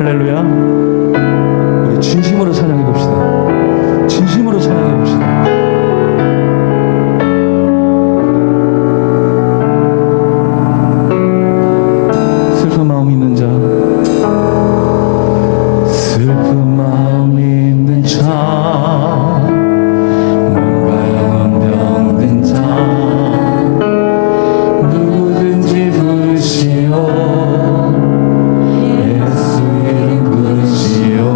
할렐루야. 우리 진심으로 찬양해 봅시다. 진심으로 찬양해 봅시다. 슬픈 마음 있는 자, 슬픈 마음 있는 자, 뭔가 영혼 병든 자, 누구든지 부르시오. 예수 이름 부르시오.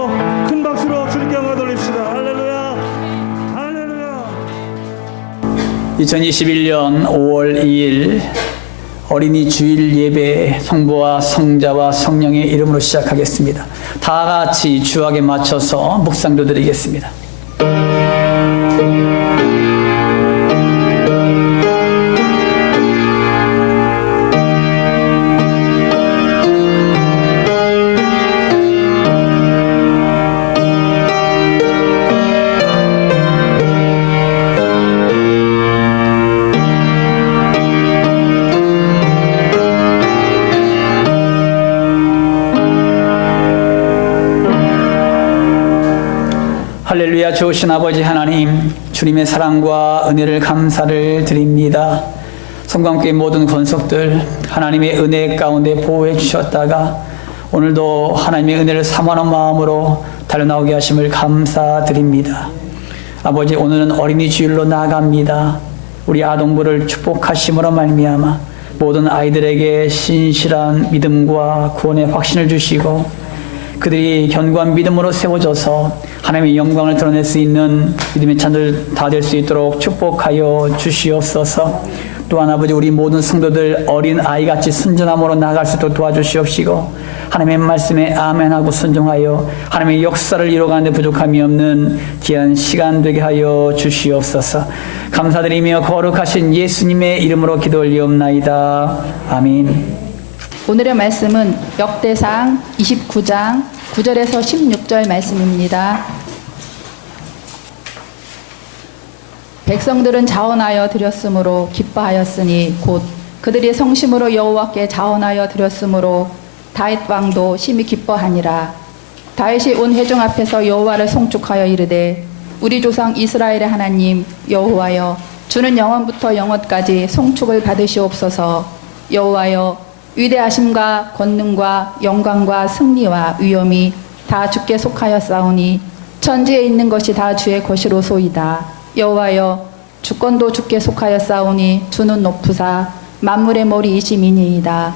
기쁨으로 큰 박수로 주님께 영광 돌립시다. 할렐루야. 할렐루야. 2021년 5월 2일 어린이 주일 예배 성부와 성자와 성령의 이름으로 시작하겠습니다. 다 같이 주악에 맞춰서 묵상도 드리겠습니다. 할렐루야. 좋으신 아버지 하나님, 주님의 사랑과 은혜를 감사를 드립니다. 성광교회 모든 권속들 하나님의 은혜 가운데 보호해 주셨다가 오늘도 하나님의 은혜를 사모하는 마음으로 달려나오게 하심을 감사드립니다. 아버지, 오늘은 어린이 주일로 나아갑니다. 우리 아동부를 축복하심으로 말미암아 모든 아이들에게 신실한 믿음과 구원의 확신을 주시고 그들이 견고한 믿음으로 세워져서 하나님의 영광을 드러낼 수 있는 믿음의 찬들 다 될 수 있도록 축복하여 주시옵소서. 또한 아버지, 우리 모든 성도들 어린 아이같이 순전함으로 나아갈 수 있도록 도와주시옵시고 하나님의 말씀에 아멘하고 순종하여 하나님의 역사를 이루어가는 데 부족함이 없는 귀한 시간 되게 하여 주시옵소서. 감사드리며 거룩하신 예수님의 이름으로 기도 올리옵나이다. 아멘. 오늘의 말씀은 역대상 29장 9절에서 16절 말씀입니다. 백성들은 자원하여 드렸으므로 기뻐하였으니 곧 그들이 성심으로 여호와께 자원하여 드렸으므로 다윗 왕도 심히 기뻐하니라. 다윗이 온 회중 앞에서 여호와를 송축하여 이르되 우리 조상 이스라엘의 하나님 여호와여, 주는 영원부터 영원까지 송축을 받으시옵소서. 여호와여, 위대하심과 권능과 영광과 승리와 위엄이 다 주께 속하였사오니 천지에 있는 것이 다 주의 것이로소이다. 여호와여, 주권도 주께 속하였사오니 주는 높으사 만물의 머리이심이니이다.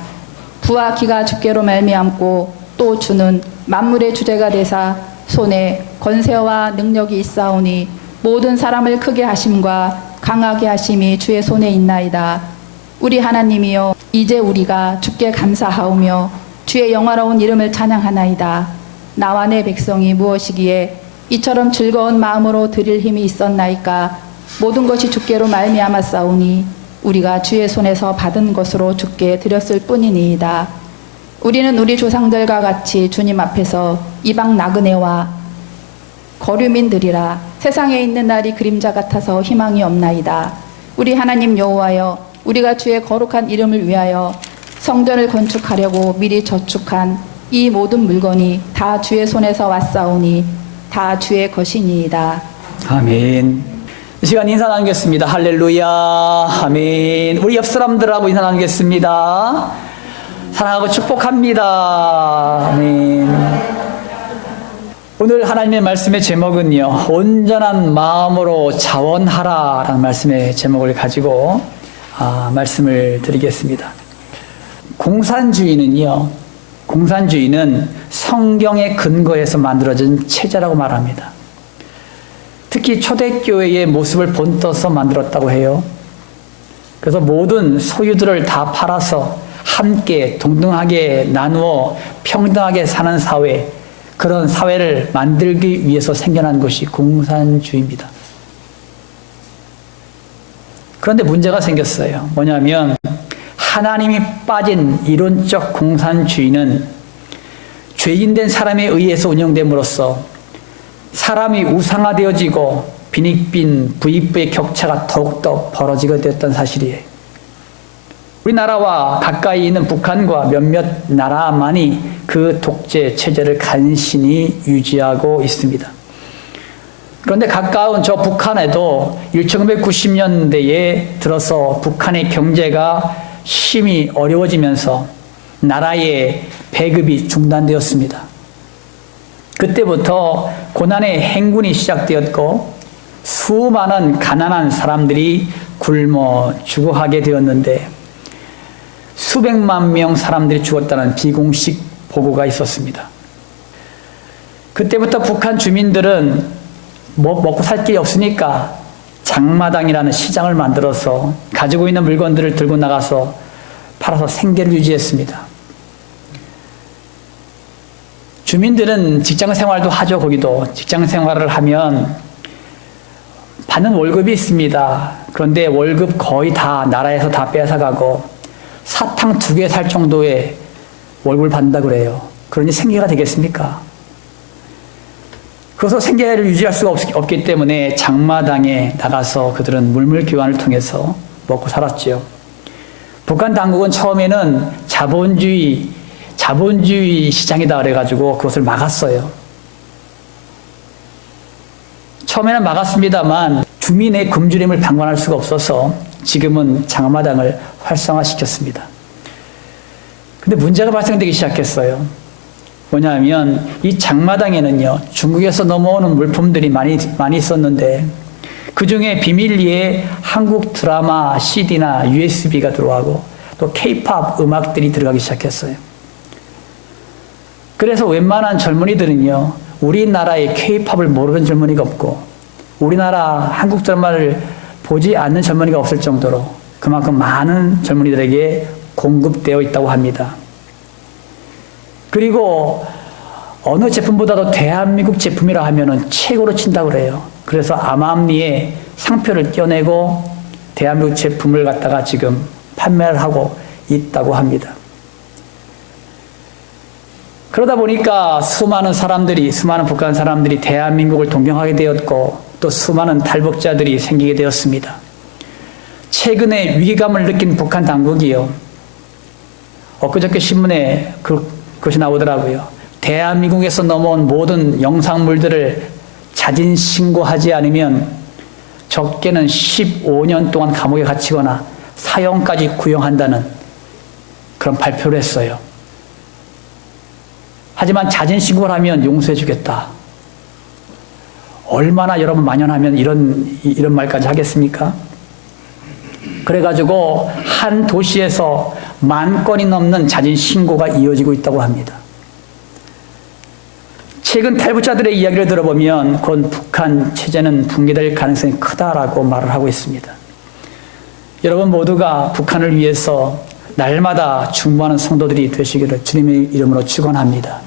부와 기가 주께로 말미암고 또 주는 만물의 주제가 되사 손에 권세와 능력이 있사오니 모든 사람을 크게 하심과 강하게 하심이 주의 손에 있나이다. 우리 하나님이여, 이제 우리가 주께 감사하오며 주의 영화로운 이름을 찬양하나이다. 나와 내 백성이 무엇이기에 이처럼 즐거운 마음으로 드릴 힘이 있었나이까. 모든 것이 주께로 말미암았사오니 우리가 주의 손에서 받은 것으로 주께 드렸을 뿐이니이다. 우리는 우리 조상들과 같이 주님 앞에서 이방 나그네와 거류민들이라. 세상에 있는 날이 그림자 같아서 희망이 없나이다. 우리 하나님 여호와여, 우리가 주의 거룩한 이름을 위하여 성전을 건축하려고 미리 저축한 이 모든 물건이 다 주의 손에서 왔사오니 다 주의 것이니이다. 아멘. 이 시간 인사 나누겠습니다. 할렐루야. 아멘. 우리 옆 사람들하고 인사 나누겠습니다. 사랑하고 축복합니다. 아멘. 오늘 하나님의 말씀의 제목은요, 온전한 마음으로 자원하라 라는 말씀의 제목을 가지고 말씀을 드리겠습니다. 공산주의는 성경의 근거에서 만들어진 체제라고 말합니다. 특히 초대교회의 모습을 본떠서 만들었다고 해요. 그래서 모든 소유들을 다 팔아서 함께 동등하게 나누어 평등하게 사는 사회, 그런 사회를 만들기 위해서 생겨난 것이 공산주의입니다. 그런데 문제가 생겼어요. 뭐냐면 하나님이 빠진 이론적 공산주의는 죄인된 사람에 의해서 운영됨으로써 사람이 우상화되어지고 빈익빈 부익부의 격차가 더욱더 벌어지게 되었던 사실이에요. 우리나라와 가까이 있는 북한과 몇몇 나라만이 그 독재 체제를 간신히 유지하고 있습니다. 그런데 가까운 저 북한에도 1990년대에 들어서 북한의 경제가 심히 어려워지면서 나라의 배급이 중단되었습니다. 그때부터 고난의 행군이 시작되었고 수많은 가난한 사람들이 굶어 죽어가게 되었는데 수백만 명 사람들이 죽었다는 비공식 보고가 있었습니다. 그때부터 북한 주민들은 먹고 살 길이 없으니까 장마당이라는 시장을 만들어서 가지고 있는 물건들을 들고 나가서 팔아서 생계를 유지했습니다. 주민들은 직장 생활도 하죠. 거기도 직장 생활을 하면 받는 월급이 있습니다. 그런데 월급 거의 다 나라에서 다 뺏어가고 사탕 2개 살 정도의 월급을 받는다 그래요. 그러니 생계가 되겠습니까? 그래서 생계를 유지할 수가 없기 때문에 장마당에 나가서 그들은 물물 교환을 통해서 먹고 살았죠. 북한 당국은 처음에는 자본주의 시장이다 그래가지고 그것을 막았어요. 처음에는 막았습니다만 주민의 굶주림을 방관할 수가 없어서 지금은 장마당을 활성화시켰습니다. 근데 문제가 발생되기 시작했어요. 뭐냐면 이 장마당에는요, 중국에서 넘어오는 물품들이 많이 있었는데 그 중에 비밀리에 한국 드라마 CD나 USB가 들어가고 또 K-POP 음악들이 들어가기 시작했어요. 그래서 웬만한 젊은이들은요, 우리나라의 K-POP을 모르는 젊은이가 없고 우리나라 한국 드라마를 보지 않는 젊은이가 없을 정도로 그만큼 많은 젊은이들에게 공급되어 있다고 합니다. 그리고 어느 제품보다도 대한민국 제품이라 하면은 최고로 친다고 그래요. 그래서 암암리에 상표를 떼어내고 대한민국 제품을 갖다가 지금 판매를 하고 있다고 합니다. 그러다 보니까 수많은 북한 사람들이 대한민국을 동경하게 되었고 또 수많은 탈북자들이 생기게 되었습니다. 최근에 위기감을 느낀 북한 당국이요. 엊그저께 신문에 그것이 나오더라고요. 대한민국에서 넘어온 모든 영상물들을 자진 신고하지 않으면 적게는 15년 동안 감옥에 갇히거나 사형까지 구형한다는 그런 발표를 했어요. 하지만 자진 신고를 하면 용서해 주겠다. 얼마나 여러분 만연하면 이런 말까지 하겠습니까? 그래가지고 한 도시에서 10,000건이 넘는 자진 신고가 이어지고 있다고 합니다. 최근 탈북자들의 이야기를 들어보면 곧 북한 체제는 붕괴될 가능성이 크다라고 말을 하고 있습니다. 여러분 모두가 북한을 위해서 날마다 중보하는 성도들이 되시기를 주님의 이름으로 축원합니다.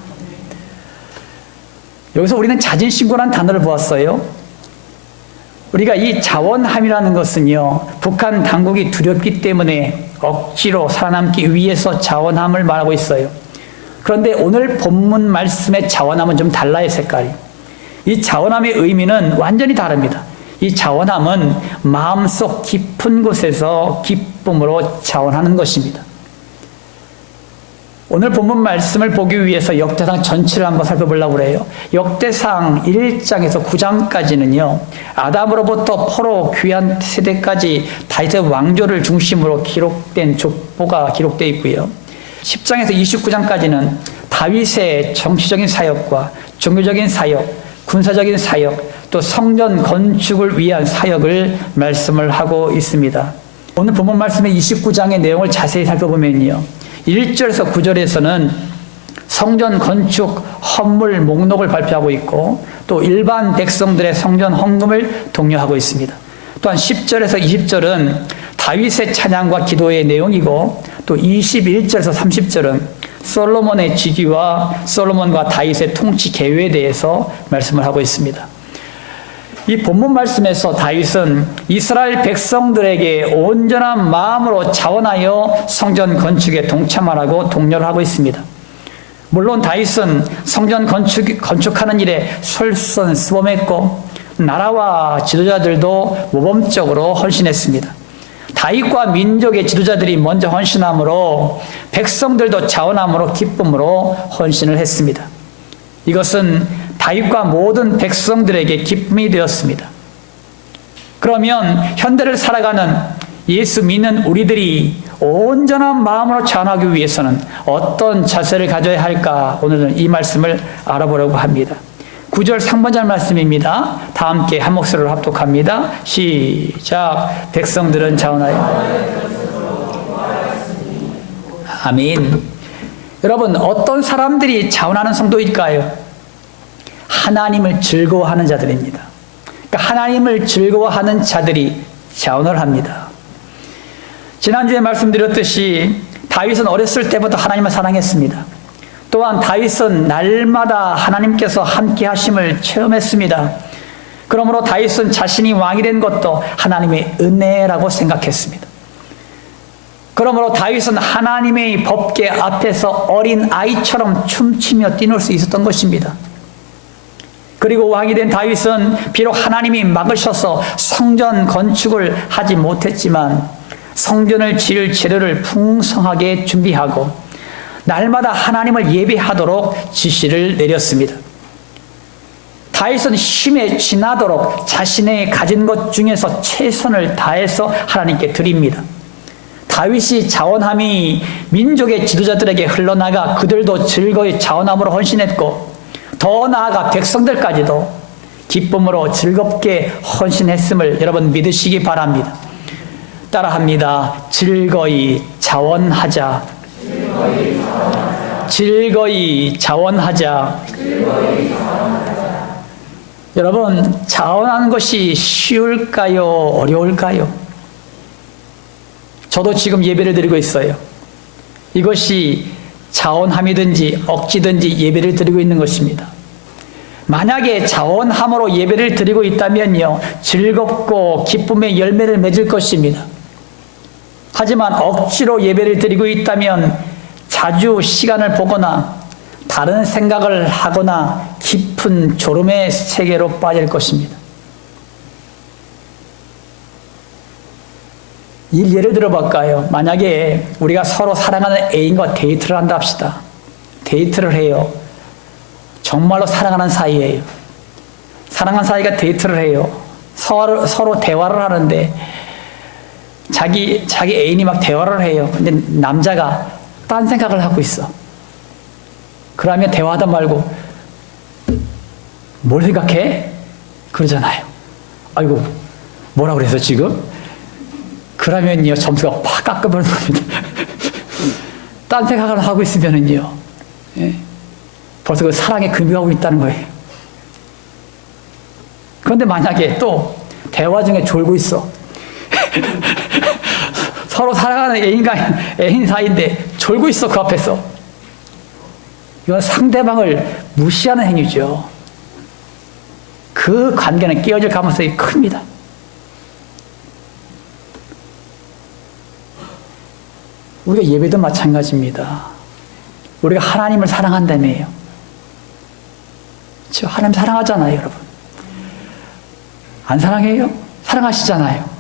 여기서 우리는 자진신고라는 단어를 보았어요. 우리가 이 자원함이라는 것은요, 북한 당국이 두렵기 때문에 억지로 살아남기 위해서 자원함을 말하고 있어요. 그런데 오늘 본문 말씀의 자원함은 좀 달라요, 색깔이. 이 자원함의 의미는 완전히 다릅니다. 이 자원함은 마음속 깊은 곳에서 기쁨으로 자원하는 것입니다. 오늘 본문 말씀을 보기 위해서 역대상 전체를 한번 살펴보려고 해요. 역대상 1장에서 9장까지는요. 아담으로부터 포로 귀환 세대까지 다윗의 왕조를 중심으로 기록된 족보가 기록되어 있고요. 10장에서 29장까지는 다윗의 정치적인 사역과 종교적인 사역, 군사적인 사역, 또 성전 건축을 위한 사역을 말씀을 하고 있습니다. 오늘 본문 말씀의 29장의 내용을 자세히 살펴보면요. 1절에서 9절에서는 성전 건축 헌물 목록을 발표하고 있고 또 일반 백성들의 성전 헌금을 독려하고 있습니다. 또한 10절에서 20절은 다윗의 찬양과 기도의 내용이고 또 21절에서 30절은 솔로몬의 즉위와 솔로몬과 다윗의 통치 계획에 대해서 말씀을 하고 있습니다. 이 본문 말씀에서 다윗은 이스라엘 백성들에게 온전한 마음으로 자원하여 성전 건축에 동참하라고 독려를 하고 있습니다. 물론 다윗은 성전 건축하는 일에 솔선수범했고 나라와 지도자들도 모범적으로 헌신했습니다. 다윗과 민족의 지도자들이 먼저 헌신함으로 백성들도 자원함으로 기쁨으로 헌신을 했습니다. 이것은 다윗과 모든 백성들에게 기쁨이 되었습니다. 그러면 현대를 살아가는 예수 믿는 우리들이 온전한 마음으로 자원하기 위해서는 어떤 자세를 가져야 할까? 오늘은 이 말씀을 알아보려고 합니다. 9절 상반절 말씀입니다. 다 함께 한 목소리로 합독합니다. 시작. 백성들은 자원하여. 아멘. 여러분, 어떤 사람들이 자원하는 성도일까요? 하나님을 즐거워하는 자들입니다. 그러니까 하나님을 즐거워하는 자들이 자원을 합니다. 지난주에 말씀드렸듯이 다윗은 어렸을 때부터 하나님을 사랑했습니다. 또한 다윗은 날마다 하나님께서 함께 하심을 체험했습니다. 그러므로 다윗은 자신이 왕이 된 것도 하나님의 은혜라고 생각했습니다. 그러므로 다윗은 하나님의 법궤 앞에서 어린 아이처럼 춤추며 뛰놀 수 있었던 것입니다. 그리고 왕이 된 다윗은 비록 하나님이 막으셔서 성전 건축을 하지 못했지만 성전을 지을 재료를 풍성하게 준비하고 날마다 하나님을 예배하도록 지시를 내렸습니다. 다윗은 힘에 지나도록 자신의 가진 것 중에서 최선을 다해서 하나님께 드립니다. 다윗이 자원함이 민족의 지도자들에게 흘러나가 그들도 즐거이 자원함으로 헌신했고 더 나아가 백성들까지도 기쁨으로 즐겁게 헌신했음을 여러분 믿으시기 바랍니다. 따라합니다. 즐거이 자원하자. 즐거이 자원하자. 여러분, 자원하는 것이 쉬울까요? 어려울까요? 저도 지금 예배를 드리고 있어요. 이것이 자원함이든지 억지든지 예배를 드리고 있는 것입니다. 만약에 자원함으로 예배를 드리고 있다면요, 즐겁고 기쁨의 열매를 맺을 것입니다. 하지만 억지로 예배를 드리고 있다면 자주 시간을 보거나 다른 생각을 하거나 깊은 졸음의 세계로 빠질 것입니다. 예를 들어볼까요? 만약에 우리가 서로 사랑하는 애인과 데이트를 한다 합시다. 데이트를 해요. 정말로 사랑하는 사이예요. 사랑하는 사이가 데이트를 해요. 서로 대화를 하는데 자기 애인이 막 대화를 해요. 근데 남자가 딴 생각을 하고 있어. 그러면 대화하다 말고 뭘 생각해? 그러잖아요. 아이고, 뭐라 그래서 지금? 그러면요, 점수가 팍 깎아버리는 겁니다. 딴 생각을 하고 있으면은요, 예, 벌써 그 사랑에 금이하고 있다는 거예요. 그런데 만약에 또 대화 중에 졸고 있어. 서로 사랑하는 애인 사이인데 졸고 있어, 그 앞에서. 이건 상대방을 무시하는 행위죠. 그 관계는 깨어질 가능성이 큽니다. 우리가 예배도 마찬가지입니다. 우리가 하나님을 사랑한다며요. 저 하나님 사랑하잖아요, 여러분. 안 사랑해요? 사랑하시잖아요.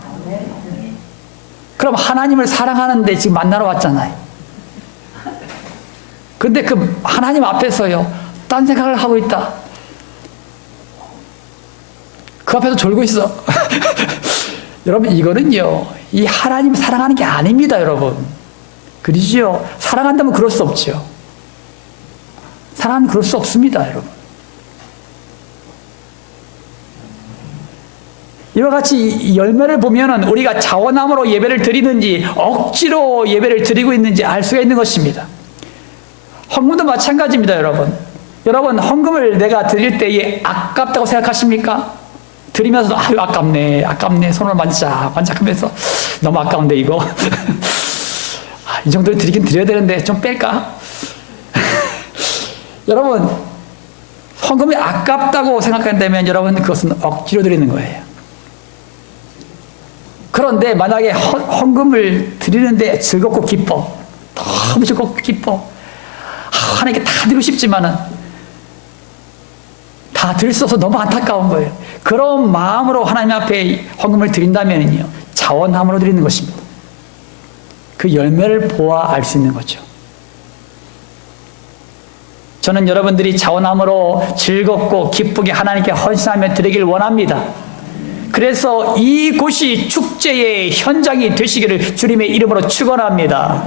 그럼 하나님을 사랑하는데 지금 만나러 왔잖아요. 근데 그 하나님 앞에서요, 딴 생각을 하고 있다. 그 앞에서 졸고 있어. 여러분, 이거는요, 이 하나님을 사랑하는 게 아닙니다, 여러분. 그러지요? 사랑한다면 그럴 수 없죠. 사랑하면 그럴 수 없습니다, 여러분. 이와 같이 열매를 보면은 우리가 자원함으로 예배를 드리는지 억지로 예배를 드리고 있는지 알 수가 있는 것입니다. 헌금도 마찬가지입니다, 여러분. 여러분, 헌금을 내가 드릴 때에 아깝다고 생각하십니까? 드리면서도 아유 아깝네 손을 만작하면서 너무 아까운데 이거 이 정도로 드리긴 드려야 되는데 좀 뺄까? 여러분, 헌금이 아깝다고 생각한다면 여러분 그것은 억지로 드리는 거예요. 그런데 만약에 헌금을 드리는데 즐겁고 기뻐, 너무 즐겁고 기뻐, 하나님께 다 드리고 싶지만은 다 드릴 수 없어서 너무 안타까운 거예요. 그런 마음으로 하나님 앞에 헌금을 드린다면요, 자원함으로 드리는 것입니다. 그 열매를 보아 알 수 있는 거죠. 저는 여러분들이 자원함으로 즐겁고 기쁘게 하나님께 헌신하며 드리길 원합니다. 그래서 이곳이 축제의 현장이 되시기를 주님의 이름으로 축원합니다.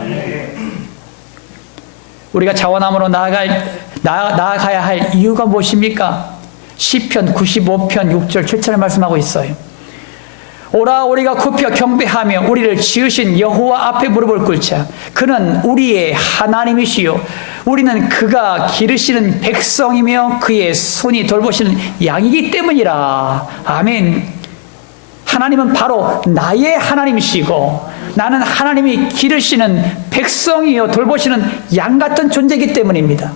우리가 자원함으로 나아가야 할 이유가 무엇입니까? 시편 95편 6절 7절을 말씀하고 있어요. 오라 우리가 굽혀 경배하며 우리를 지으신 여호와 앞에 무릎을 꿇자. 그는 우리의 하나님이시요 우리는 그가 기르시는 백성이며 그의 손이 돌보시는 양이기 때문이라. 아멘. 하나님은 바로 나의 하나님이시고 나는 하나님이 기르시는 백성이요 돌보시는 양 같은 존재이기 때문입니다.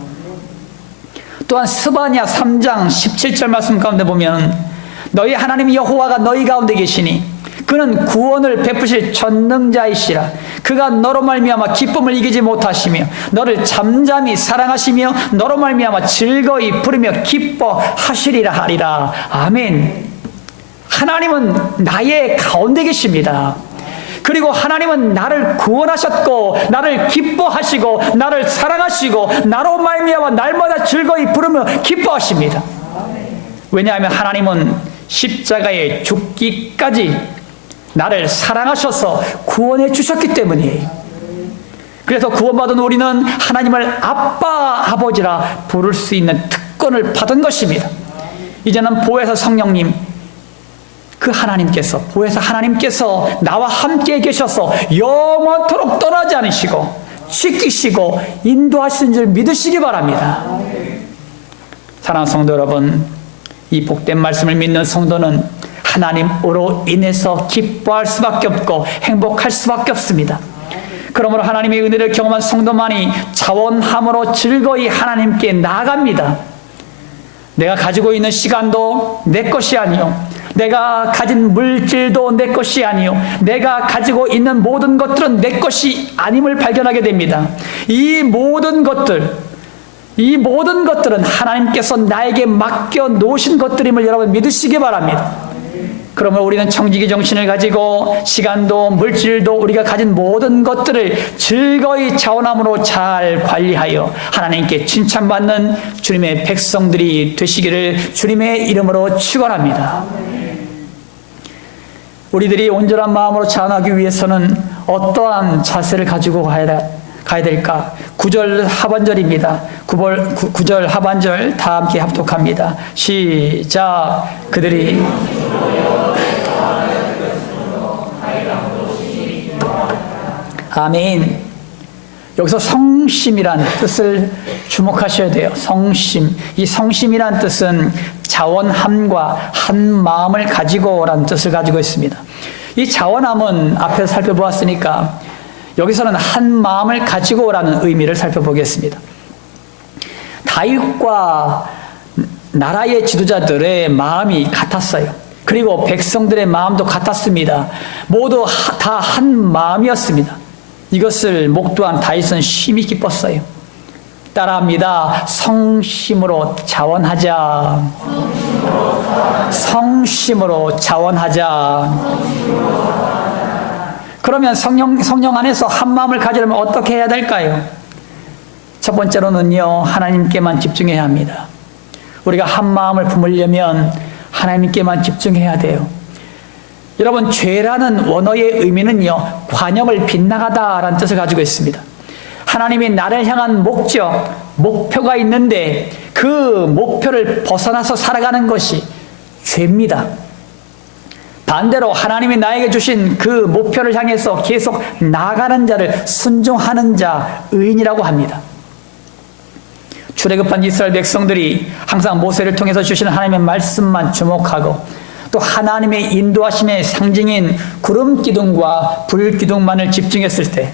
또한 스바냐 3장 17절 말씀 가운데 보면 너희 하나님 여호와가 너희 가운데 계시니 그는 구원을 베푸실 전능자이시라. 그가 너로 말미암아 기쁨을 이기지 못하시며 너를 잠잠히 사랑하시며 너로 말미암아 즐거이 부르며 기뻐하시리라 하리라. 아멘. 하나님은 나의 가운데 계십니다. 그리고 하나님은 나를 구원하셨고 나를 기뻐하시고 나를 사랑하시고 나로 말미암아 날마다 즐거이 부르며 기뻐하십니다. 왜냐하면 하나님은 십자가에 죽기까지 나를 사랑하셔서 구원해 주셨기 때문이에요. 그래서 구원받은 우리는 하나님을 아빠, 아버지라 부를 수 있는 특권을 받은 것입니다. 이제는 보혜사 성령님, 그 하나님께서, 보혜사 하나님께서 나와 함께 계셔서 영원토록 떠나지 않으시고 지키시고 인도하시는 줄 믿으시기 바랍니다. 사랑하는 성도 여러분, 이 복된 말씀을 믿는 성도는 하나님으로 인해서 기뻐할 수밖에 없고 행복할 수밖에 없습니다. 그러므로 하나님의 은혜를 경험한 성도만이 자원함으로 즐거이 하나님께 나아갑니다. 내가 가지고 있는 시간도 내 것이 아니요, 내가 가진 물질도 내 것이 아니요, 내가 가지고 있는 모든 것들은 내 것이 아님을 발견하게 됩니다. 이 모든 것들은 하나님께서 나에게 맡겨 놓으신 것들임을 여러분 믿으시기 바랍니다. 그러면 우리는 청지기 정신을 가지고 시간도 물질도 우리가 가진 모든 것들을 즐거이 자원함으로 잘 관리하여 하나님께 칭찬받는 주님의 백성들이 되시기를 주님의 이름으로 축원합니다. 우리들이 온전한 마음으로 자원하기 위해서는 어떠한 자세를 가지고 가야 될까? 9절 하반절입니다. 9절 하반절 다 함께 합독합니다. 시작. 그들이 아멘. 여기서 성심이란 뜻을 주목하셔야 돼요. 성심. 이 성심이란 뜻은 자원함과 한 마음을 가지고라는 뜻을 가지고 있습니다. 이 자원함은 앞에서 살펴보았으니까 여기서는 한 마음을 가지고라는 의미를 살펴보겠습니다. 다윗과 나라의 지도자들의 마음이 같았어요. 그리고 백성들의 마음도 같았습니다. 모두 다 한 마음이었습니다. 이것을 목도한 다윗은 심히 기뻤어요. 따라합니다. 성심으로 자원하자. 성심으로 자원하자. 그러면 성령 안에서 한 마음을 가지려면 어떻게 해야 될까요? 첫 번째로는요, 하나님께만 집중해야 합니다. 우리가 한 마음을 품으려면 하나님께만 집중해야 돼요. 여러분, 죄라는 원어의 의미는요, 관역을 빗나가다라는 뜻을 가지고 있습니다. 하나님이 나를 향한 목표가 있는데 그 목표를 벗어나서 살아가는 것이 죄입니다. 반대로 하나님이 나에게 주신 그 목표를 향해서 계속 나아가는 자를 순종하는 자, 의인이라고 합니다. 출애굽한 이스라엘 백성들이 항상 모세를 통해서 주시는 하나님의 말씀만 주목하고 또 하나님의 인도하심의 상징인 구름 기둥과 불 기둥만을 집중했을 때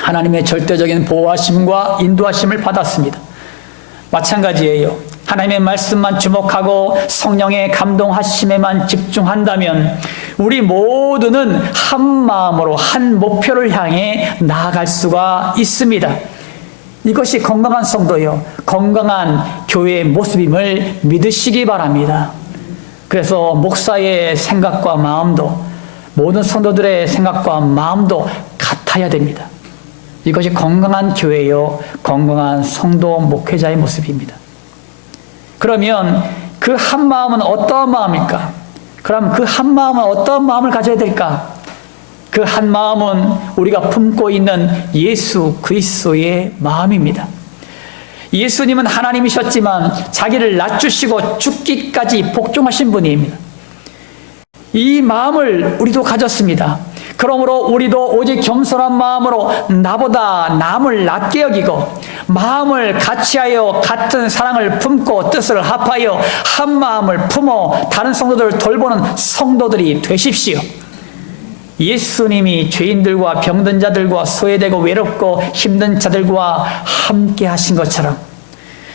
하나님의 절대적인 보호하심과 인도하심을 받았습니다. 마찬가지예요. 하나님의 말씀만 주목하고 성령의 감동하심에만 집중한다면 우리 모두는 한 마음으로 한 목표를 향해 나아갈 수가 있습니다. 이것이 건강한 성도요, 건강한 교회의 모습임을 믿으시기 바랍니다. 그래서 목사의 생각과 마음도 모든 성도들의 생각과 마음도 같아야 됩니다. 이것이 건강한 교회요, 건강한 성도 목회자의 모습입니다. 그러면 그 한 마음은 어떠한 마음일까? 그럼 그 한 마음은 어떠한 마음을 가져야 될까? 그 한 마음은 우리가 품고 있는 예수 그리스도의 마음입니다. 예수님은 하나님이셨지만 자기를 낮추시고 죽기까지 복종하신 분입니다. 이 마음을 우리도 가졌습니다. 그러므로 우리도 오직 겸손한 마음으로 나보다 남을 낮게 여기고 마음을 같이하여 같은 사랑을 품고 뜻을 합하여 한 마음을 품어 다른 성도들을 돌보는 성도들이 되십시오. 예수님이 죄인들과 병든 자들과 소외되고 외롭고 힘든 자들과 함께 하신 것처럼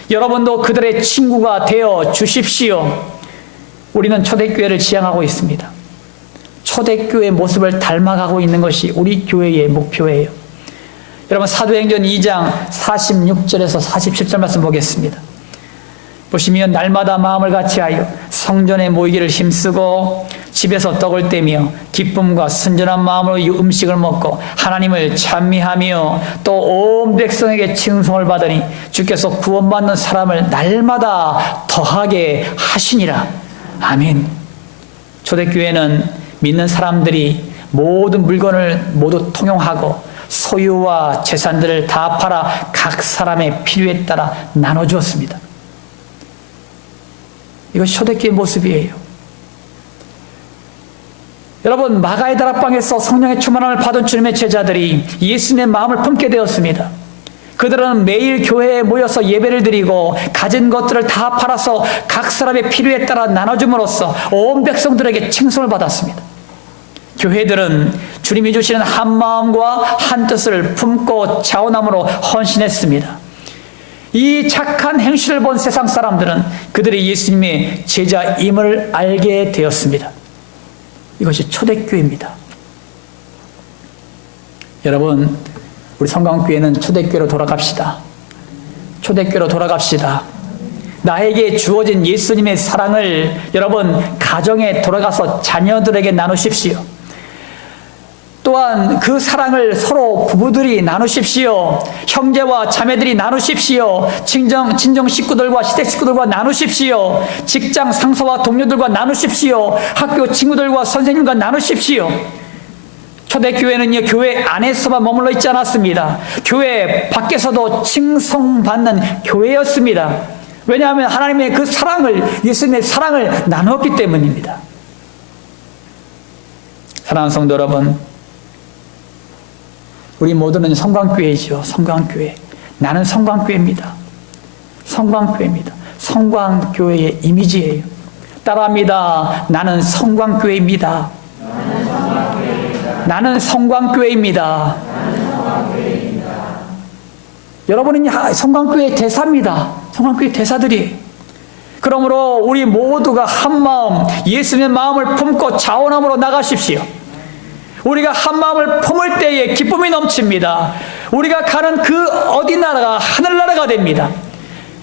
여러분도 그들의 친구가 되어 주십시오. 우리는 초대교회를 지향하고 있습니다. 초대교회의 모습을 닮아가고 있는 것이 우리 교회의 목표예요. 여러분 사도행전 2장 46절에서 47절 말씀 보겠습니다. 보시면 날마다 마음을 같이하여 성전에 모이기를 힘쓰고 집에서 떡을 떼며 기쁨과 순전한 마음으로 이 음식을 먹고 하나님을 찬미하며 또 온 백성에게 칭송을 받으니 주께서 구원받는 사람을 날마다 더하게 하시니라. 아멘. 초대교회는 믿는 사람들이 모든 물건을 모두 통용하고 소유와 재산들을 다 팔아 각 사람의 필요에 따라 나눠주었습니다. 이것이 초대교회의 모습이에요. 여러분 마가의 다락방에서 성령의 충만함을 받은 주님의 제자들이 예수님의 마음을 품게 되었습니다. 그들은 매일 교회에 모여서 예배를 드리고 가진 것들을 다 팔아서 각 사람의 필요에 따라 나눠줌으로써 온 백성들에게 칭송을 받았습니다. 교회들은 주님이 주시는 한 마음과 한 뜻을 품고 자원함으로 헌신했습니다. 이 착한 행실을 본 세상 사람들은 그들이 예수님의 제자임을 알게 되었습니다. 이것이 초대교회입니다. 여러분 우리 성광교회는 초대교회로 돌아갑시다. 초대교회로 돌아갑시다. 나에게 주어진 예수님의 사랑을 여러분 가정에 돌아가서 자녀들에게 나누십시오. 또한 그 사랑을 서로 부부들이 나누십시오. 형제와 자매들이 나누십시오. 친정 식구들과 시댁 식구들과 나누십시오. 직장 상사와 동료들과 나누십시오. 학교 친구들과 선생님과 나누십시오. 초대교회는요, 교회 안에서만 머물러 있지 않았습니다. 교회 밖에서도 칭송받는 교회였습니다. 왜냐하면 하나님의 그 사랑을, 예수님의 사랑을 나누었기 때문입니다. 사랑하는 성도 여러분, 우리 모두는 성광교회이죠. 성광교회. 나는 성광교회입니다. 성광교회입니다. 성광교회의 이미지예요. 따라합니다. 나는 성광교회입니다. 나는 성광교회입니다. 여러분은 성광교회의 대사입니다. 성광교회 대사들이. 그러므로 우리 모두가 한 마음, 예수님의 마음을 품고 자원함으로 나가십시오. 우리가 한 마음을 품을 때에 기쁨이 넘칩니다. 우리가 가는 그 어디 나라가 하늘나라가 됩니다.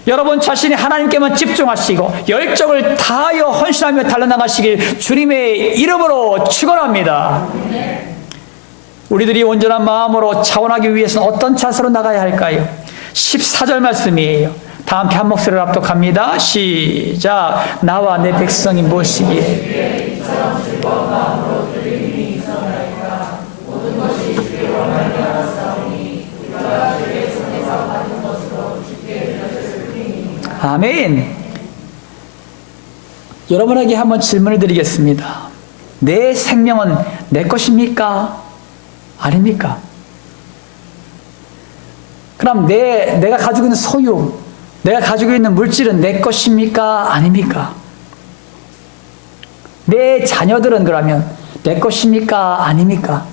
여러분 자신이 하나님께만 집중하시고 열정을 다하여 헌신하며 달려나가시길 주님의 이름으로 축원합니다. 우리들이 온전한 마음으로 자원하기 위해서는 어떤 자세로 나가야 할까요? 14절 말씀이에요. 다 함께 한 목소리를 합독합니다. 시작. 나와 내 백성이 모시기에 아멘. 여러분에게 한번 질문을 드리겠습니다. 내 생명은 내 것입니까? 아닙니까? 그럼 내가 가지고 있는 소유, 내가 가지고 있는 물질은 내 것입니까? 아닙니까? 내 자녀들은 그러면 내 것입니까? 아닙니까?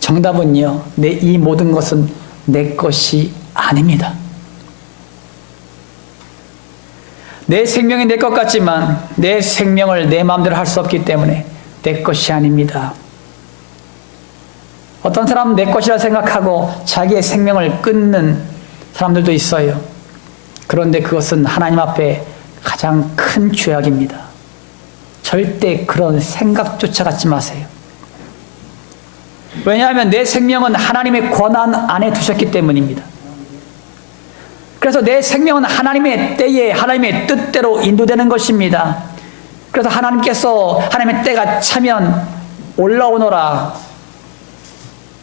정답은요, 이 모든 것은 내 것이 아닙니다. 내 생명이 내 것 같지만 내 생명을 내 마음대로 할 수 없기 때문에 내 것이 아닙니다. 어떤 사람은 내 것이라 생각하고 자기의 생명을 끊는 사람들도 있어요. 그런데 그것은 하나님 앞에 가장 큰 죄악입니다. 절대 그런 생각조차 갖지 마세요. 왜냐하면 내 생명은 하나님의 권한 안에 두셨기 때문입니다. 그래서 내 생명은 하나님의 때에 하나님의 뜻대로 인도되는 것입니다. 그래서 하나님께서 하나님의 때가 차면 올라오너라.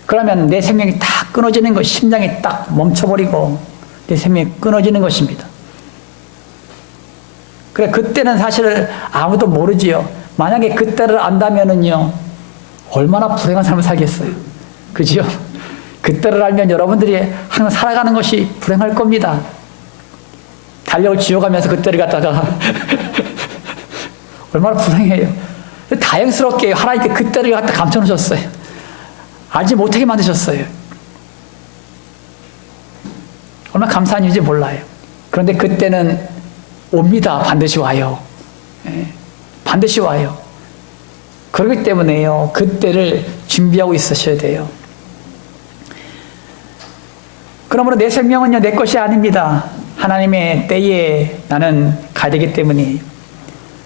그러면 내 생명이 다 끊어지는 것, 심장이 딱 멈춰버리고 내 생명이 끊어지는 것입니다. 그래, 그때는 사실 아무도 모르지요. 만약에 그때를 안다면은요, 얼마나 불행한 삶을 살겠어요. 그지요? 그때를 알면 여러분들이 항상 살아가는 것이 불행할 겁니다. 달력을 지워가면서 그때를 갖다가 얼마나 불행해요. 다행스럽게 하나님께 그때를 갖다 감춰놓으셨어요. 알지 못하게 만드셨어요. 얼마나 감사한 일인지 몰라요. 그런데 그때는 옵니다. 반드시 와요. 예, 반드시 와요. 그렇기 때문에요, 그때를 준비하고 있으셔야 돼요. 그러므로 내 생명은요, 내 것이 아닙니다. 하나님의 때에 나는 가야 되기 때문이에요.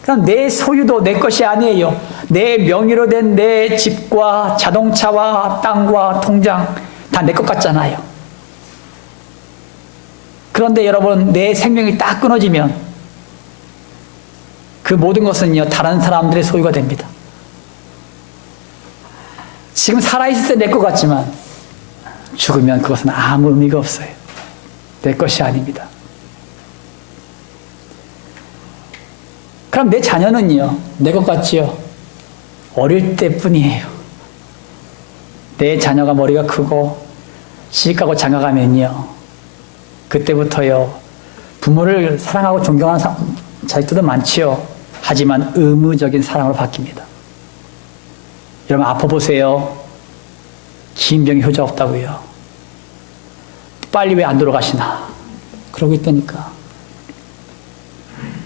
그럼 내 소유도 내 것이 아니에요. 내 명의로 된 내 집과 자동차와 땅과 통장 다 내 것 같잖아요. 그런데 여러분, 내 생명이 딱 끊어지면 그 모든 것은요, 다른 사람들의 소유가 됩니다. 지금 살아있을 때 내 것 같지만 죽으면 그것은 아무 의미가 없어요. 내 것이 아닙니다. 그럼 내 자녀는요, 내 것 같지요? 어릴 때뿐이에요. 내 자녀가 머리가 크고 시집가고 장가가면요, 그때부터요, 부모를 사랑하고 존경하는 자식들도 많지요. 하지만 의무적인 사랑으로 바뀝니다. 여러분, 아파 보세요. 긴 병이 효자 없다고요. 빨리 왜 안 돌아가시나? 그러고 있다니까.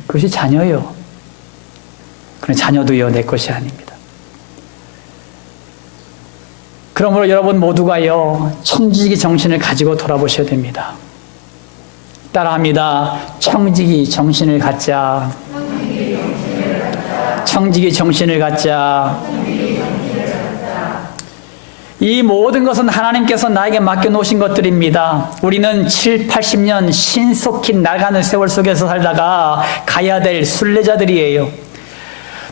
그것이 자녀예요. 그런 자녀도요, 내 것이 아닙니다. 그러므로 여러분 모두가요, 청지기 정신을 가지고 돌아보셔야 됩니다. 따라합니다. 청지기 정신을 갖자. 청지기 정신을 갖자. 이 모든 것은 하나님께서 나에게 맡겨놓으신 것들입니다. 우리는 7, 80년 신속히 나가는 세월 속에서 살다가 가야 될 순례자들이에요.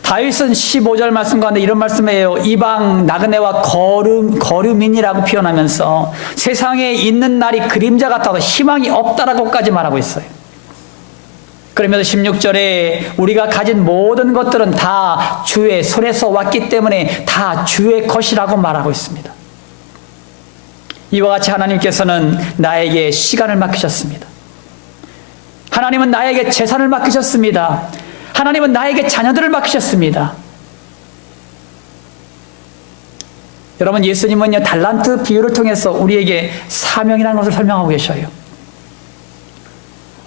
다윗은 15절 말씀 가운데 이런 말씀이에요. 이방 나그네와 거류민이라고 표현하면서 세상에 있는 날이 그림자 같아서 희망이 없다라고까지 말하고 있어요. 그러면서 16절에 우리가 가진 모든 것들은 다 주의 손에서 왔기 때문에 다 주의 것이라고 말하고 있습니다. 이와 같이 하나님께서는 나에게 시간을 맡기셨습니다. 하나님은 나에게 재산을 맡기셨습니다. 하나님은 나에게 자녀들을 맡기셨습니다. 여러분, 예수님은요, 달란트 비유를 통해서 우리에게 사명이라는 것을 설명하고 계셔요.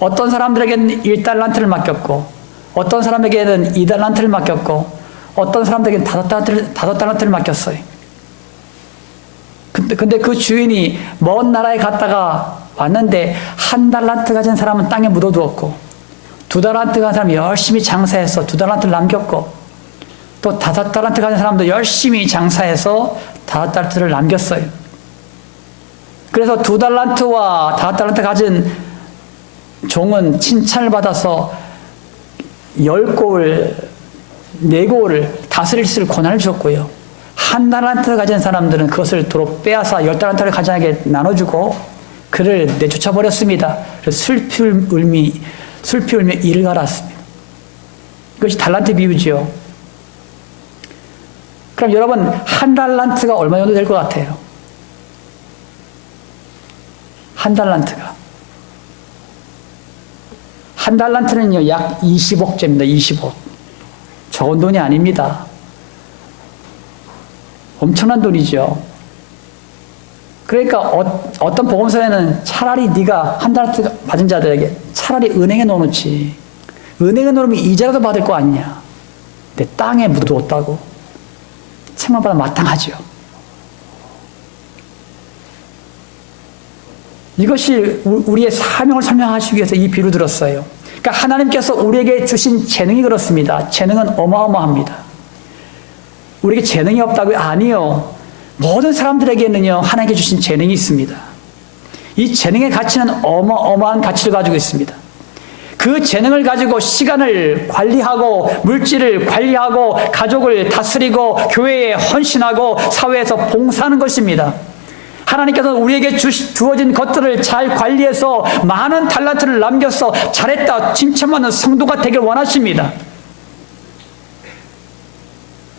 어떤 사람들에게는 1달란트를 맡겼고, 어떤 사람에게는 2달란트를 맡겼고, 어떤 사람들에게는 5달란트를 맡겼어요. 근데 그 주인이 먼 나라에 갔다가 왔는데 1달란트 가진 사람은 땅에 묻어두었고, 2달란트 가진 사람이 열심히 장사해서 2달란트를 남겼고, 또 5달란트 가진 사람도 열심히 장사해서 5달란트를 남겼어요. 그래서 2달란트와 5달란트 가진 종은 칭찬을 받아서 10고을, 4고을을 다스릴 수 있을 권한을 주었고요. 1달란트 가진 사람들은 그것을 도로 빼앗아 10달란트를 가진 자에게 나눠주고 그를 내쫓아 버렸습니다. 그래서 슬피 울며 이를 갈았습니다. 이것이 달란트 비유지요. 그럼 여러분, 1달란트가 얼마 정도 될 것 같아요? 1달란트가. 1달란트는요, 약 20억째입니다. 20억. 적은 돈이 아닙니다. 엄청난 돈이죠. 그러니까 어떤 보험사에는 차라리 네가 1달란트 받은 자들에게 차라리 은행에 넣어놓지. 은행에 넣으면 이자라도 받을 거 아니냐. 내 땅에 묻어뒀다고. 책망받아 마땅하죠. 이것이 우리의 사명을 설명하시기 위해서 이 비유를 들었어요. 그러니까 하나님께서 우리에게 주신 재능이 그렇습니다. 재능은 어마어마합니다. 우리에게 재능이 없다고요? 아니요. 모든 사람들에게는요, 하나님께 주신 재능이 있습니다. 이 재능의 가치는 어마어마한 가치를 가지고 있습니다. 그 재능을 가지고 시간을 관리하고 물질을 관리하고 가족을 다스리고 교회에 헌신하고 사회에서 봉사하는 것입니다. 하나님께서 우리에게 주어진 것들을 잘 관리해서 많은 달란트를 남겨서 잘했다 칭찬받는 성도가 되길 원하십니다.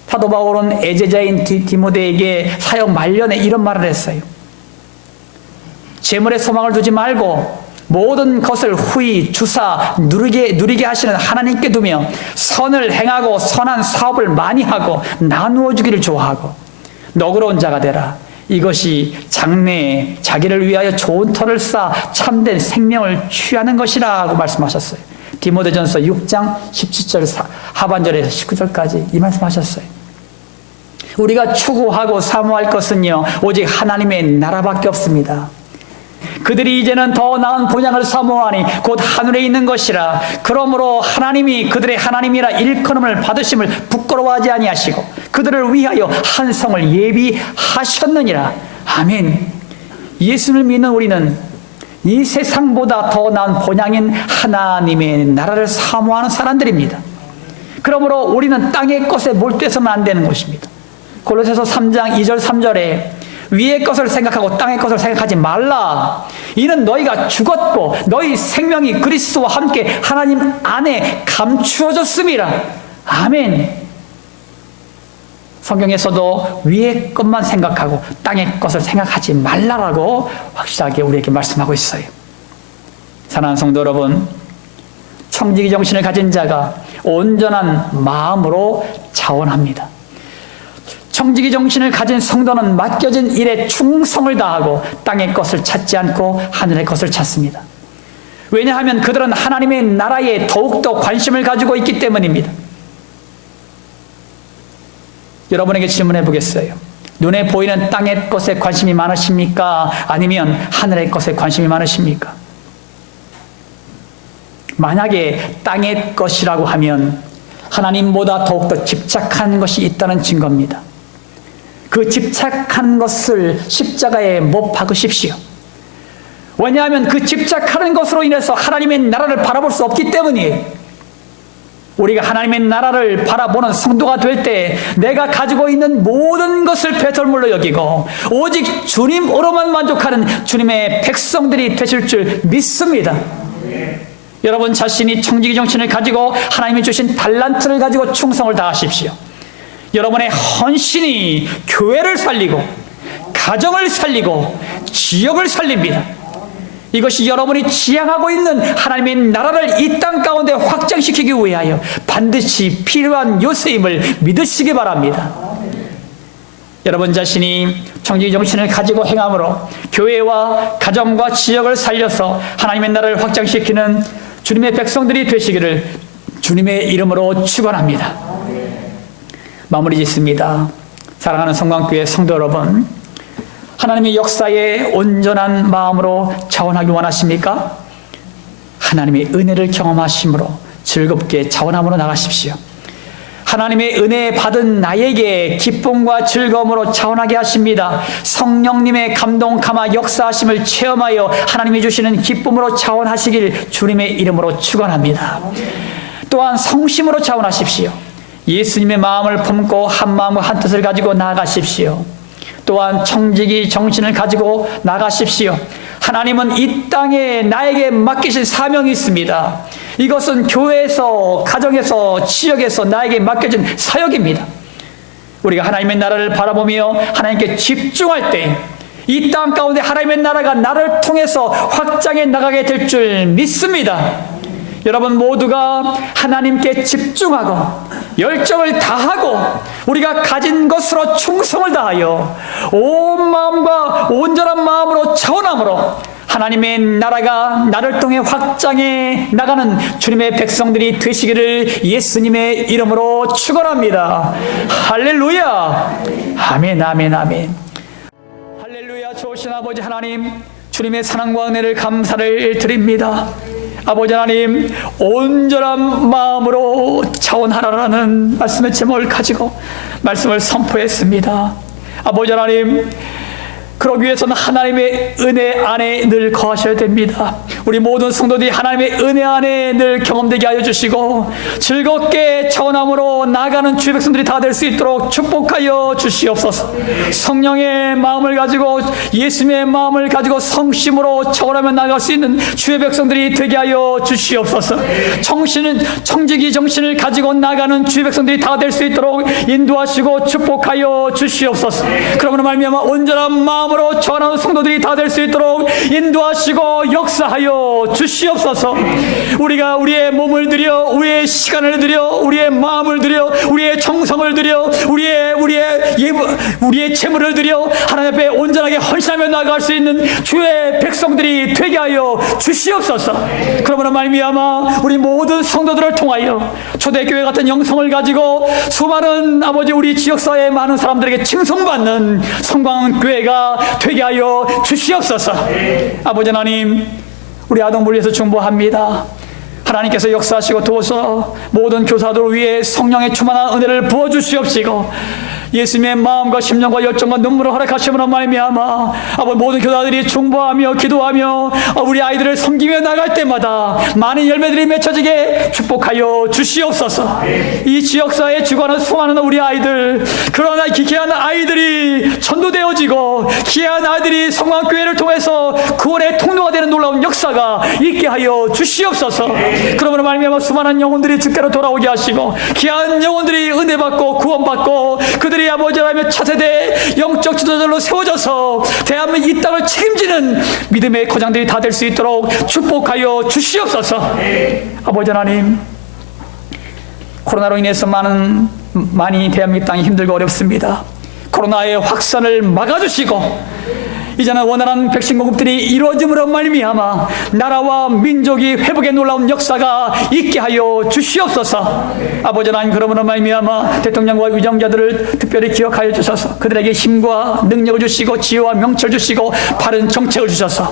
사도 바울은 애제자인 디모데에게 사역 말년에 이런 말을 했어요. 재물에 소망을 두지 말고 모든 것을 후히 주사 누리게 하시는 하나님께 두며 선을 행하고 선한 사업을 많이 하고 나누어 주기를 좋아하고 너그러운 자가 되라. 이것이 장래에 자기를 위하여 좋은 터를 쌓아 참된 생명을 취하는 것이라고 말씀하셨어요. 디모데전서 6장 17절 하반절에서 19절까지 이 말씀하셨어요. 우리가 추구하고 사모할 것은요 오직 하나님의 나라밖에 없습니다. 그들이 이제는 더 나은 본향을 사모하니 곧 하늘에 있는 것이라. 그러므로 하나님이 그들의 하나님이라 일컬음을 받으심을 부끄러워하지 아니하시고 그들을 위하여 한 성을 예비하셨느니라. 아멘. 예수를 믿는 우리는 이 세상보다 더 나은 본향인 하나님의 나라를 사모하는 사람들입니다. 그러므로 우리는 땅의 것에 몰두해서는 안 되는 것입니다. 골로새서 3장 2절 3절에 위의 것을 생각하고 땅의 것을 생각하지 말라. 이는 너희가 죽었고 너희 생명이 그리스도와 함께 하나님 안에 감추어졌음이라. 아멘. 성경에서도 위의 것만 생각하고 땅의 것을 생각하지 말라라고 확실하게 우리에게 말씀하고 있어요. 사랑하는 성도 여러분, 청지기 정신을 가진 자가 온전한 마음으로 자원합니다. 청지기 정신을 가진 성도는 맡겨진 일에 충성을 다하고 땅의 것을 찾지 않고 하늘의 것을 찾습니다. 왜냐하면 그들은 하나님의 나라에 더욱더 관심을 가지고 있기 때문입니다. 여러분에게 질문해 보겠어요. 눈에 보이는 땅의 것에 관심이 많으십니까? 아니면 하늘의 것에 관심이 많으십니까? 만약에 땅의 것이라고 하면 하나님보다 더욱더 집착한 것이 있다는 증거입니다. 그 집착한 것을 십자가에 못 박으십시오. 왜냐하면 그 집착하는 것으로 인해서 하나님의 나라를 바라볼 수 없기 때문이에요. 우리가 하나님의 나라를 바라보는 성도가 될 때 내가 가지고 있는 모든 것을 배설물로 여기고 오직 주님으로만 만족하는 주님의 백성들이 되실 줄 믿습니다. 여러분 자신이 청지기 정신을 가지고 하나님이 주신 달란트를 가지고 충성을 다하십시오. 여러분의 헌신이 교회를 살리고 가정을 살리고 지역을 살립니다. 이것이 여러분이 지향하고 있는 하나님의 나라를 이 땅 가운데 확장시키기 위하여 반드시 필요한 요소임을 믿으시기 바랍니다. 여러분 자신이 청지기 정신을 가지고 행함으로 교회와 가정과 지역을 살려서 하나님의 나라를 확장시키는 주님의 백성들이 되시기를 주님의 이름으로 축원합니다. 마무리 짓습니다. 사랑하는 성광교회 성도 여러분, 하나님의 역사에 온전한 마음으로 자원하기 원하십니까? 하나님의 은혜를 경험하심으로 즐겁게 자원함으로 나가십시오. 하나님의 은혜 받은 나에게 기쁨과 즐거움으로 자원하게 하십니다. 성령님의 감동 감화 역사하심을 체험하여 하나님이 주시는 기쁨으로 자원하시길 주님의 이름으로 축원합니다. 또한 성심으로 자원하십시오. 예수님의 마음을 품고 한 마음과 한 뜻을 가지고 나아가십시오. 또한 청지기 정신을 가지고 나가십시오. 하나님은 이 땅에 나에게 맡기신 사명이 있습니다. 이것은 교회에서, 가정에서, 지역에서 나에게 맡겨진 사역입니다. 우리가 하나님의 나라를 바라보며 하나님께 집중할 때 이 땅 가운데 하나님의 나라가 나를 통해서 확장해 나가게 될 줄 믿습니다. 여러분 모두가 하나님께 집중하고 열정을 다하고 우리가 가진 것으로 충성을 다하여 온 마음과 온전한 마음으로 자원함으로 하나님의 나라가 나를 통해 확장해 나가는 주님의 백성들이 되시기를 예수님의 이름으로 축원합니다. 할렐루야. 아멘 아멘 아멘. 할렐루야. 좋으신 아버지 하나님, 주님의 사랑과 은혜를 감사를 드립니다. 아버지 하나님, 온전한 마음으로 자원하라라는 말씀의 제목을 가지고 말씀을 선포했습니다. 아버지 하나님, 그러기 위해서는 하나님의 은혜 안에 늘 거하셔야 됩니다. 우리 모든 성도들이 하나님의 은혜 안에 늘 경험되게 하여 주시고 즐겁게 차원함으로 나아가는 주의 백성들이 다 될 수 있도록 축복하여 주시옵소서. 성령의 마음을 가지고 예수님의 마음을 가지고 성심으로 차원하며 나아갈 수 있는 주의 백성들이 되게 하여 주시옵소서. 청지기 정신을 가지고 나아가는 주의 백성들이 다 될 수 있도록 인도하시고 축복하여 주시옵소서. 그러므로 말미암아 온전한 마음으로 차원하는 성도들이 다 될 수 있도록 인도하시고 역사하여 주시옵소서. 우리가 우리의 몸을 들여, 우리의 시간을 들여, 우리의 마음을 들여, 우리의 정성을 들여, 우리의 재물을 들여 하나님 앞에 온전하게 헌신하며 나아갈 수 있는 주의 백성들이 되게 하여 주시옵소서. 그러므로 말미암아 우리 모든 성도들을 통하여 초대교회 같은 영성을 가지고 수많은 아버지 우리 지역사회의 많은 사람들에게 칭송받는 성광교회가 되게 하여 주시옵소서. 아버지 하나님, 우리 아동부를 위해서 중보합니다. 하나님께서 역사하시고 도와서 모든 교사들을 위해 성령의 충만한 은혜를 부어주시옵시고 예수님의 마음과 심령과 열정과 눈물을 허락하심으로 말미암아 아버지 모든 교사들이 중보하며 기도하며 우리 아이들을 섬기며 나갈 때마다 많은 열매들이 맺혀지게 축복하여 주시옵소서. 이 지역사회에 주관하는 수많은 우리 아이들, 그러나 귀한 아이들이 전도되어지고 귀한 아이들이 성광교회를 통해서 구원의 통로가 되는 놀라운 역사가 있게 하여 주시옵소서. 그러므로 말미암아 수많은 영혼들이 주께로 돌아오게 하시고 귀한 영혼들이 은혜받고 구원받고 그들이 아버지라며 차세대 영적 지도자들로 세워져서 대한민국 이 땅을 책임지는 믿음의 거장들이 다 될 수 있도록 축복하여 주시옵소서. 아버지 하나님, 코로나로 인해서 많이 대한민국 땅이 힘들고 어렵습니다. 코로나의 확산을 막아주시고 이제는 원활한 백신 공급들이 이루어짐으로 말미암아 나라와 민족이 회복의 놀라운 역사가 있게 하여 주시옵소서. 아버지 하나님, 그러므로 말미암아 대통령과 위정자들을 특별히 기억하여 주셔서 그들에게 힘과 능력을 주시고 지혜와 명철 주시고 바른 정책을 주셔서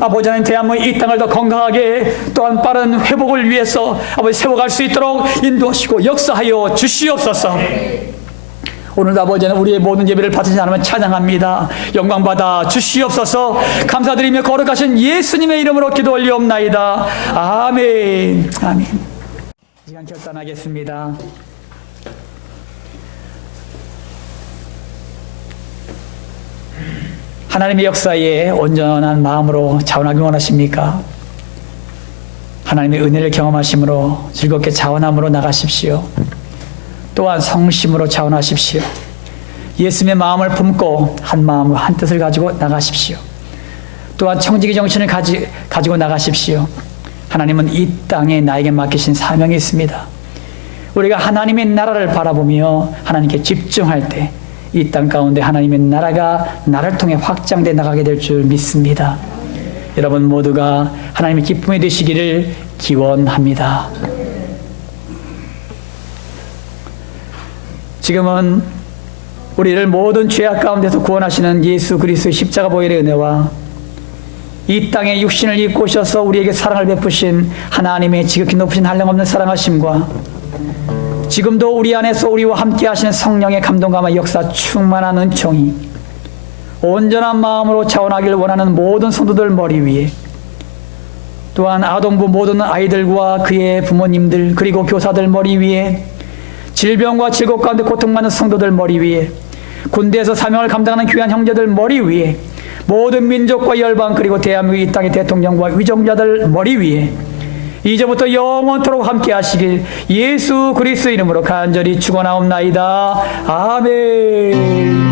아버지 하나님 대한민국 이 땅을 더 건강하게 또한 빠른 회복을 위해서 아버지 세워갈 수 있도록 인도하시고 역사하여 주시옵소서. 오늘도 아버지는 우리의 모든 예배를 받으시지 않으면 찬양합니다. 영광 받아 주시옵소서. 감사드리며 거룩하신 예수님의 이름으로 기도 올리옵나이다. 아멘. 아멘. 시간 결단하겠습니다. 하나님의 역사에 온전한 마음으로 자원하기 원하십니까? 하나님의 은혜를 경험하심으로 즐겁게 자원함으로 나가십시오. 또한 성심으로 자원하십시오. 예수님의 마음을 품고 한 마음과 한 뜻을 가지고 나가십시오. 또한 청지기 정신을 가지고 나가십시오. 하나님은 이 땅에 나에게 맡기신 사명이 있습니다. 우리가 하나님의 나라를 바라보며 하나님께 집중할 때 이 땅 가운데 하나님의 나라가 나를 통해 확장돼 나가게 될 줄 믿습니다. 여러분 모두가 하나님의 기쁨이 되시기를 기원합니다. 지금은 우리를 모든 죄악 가운데서 구원하시는 예수 그리스도의 십자가 보혈의 은혜와 이 땅에 육신을 입고 오셔서 우리에게 사랑을 베푸신 하나님의 지극히 높으신 한량없는 사랑하심과 지금도 우리 안에서 우리와 함께 하시는 성령의 감동감과 역사 충만한 은총이 온전한 마음으로 자원하기를 원하는 모든 성도들 머리 위에 또한 아동부 모든 아이들과 그의 부모님들 그리고 교사들 머리 위에 질병과 질곡 가운데 고통받는 성도들 머리 위에 군대에서 사명을 감당하는 귀한 형제들 머리 위에 모든 민족과 열방 그리고 대한민국 이 땅의 대통령과 위정자들 머리 위에 이제부터 영원토록 함께 하시길 예수 그리스도 이름으로 간절히 축원하옵나이다. 아멘.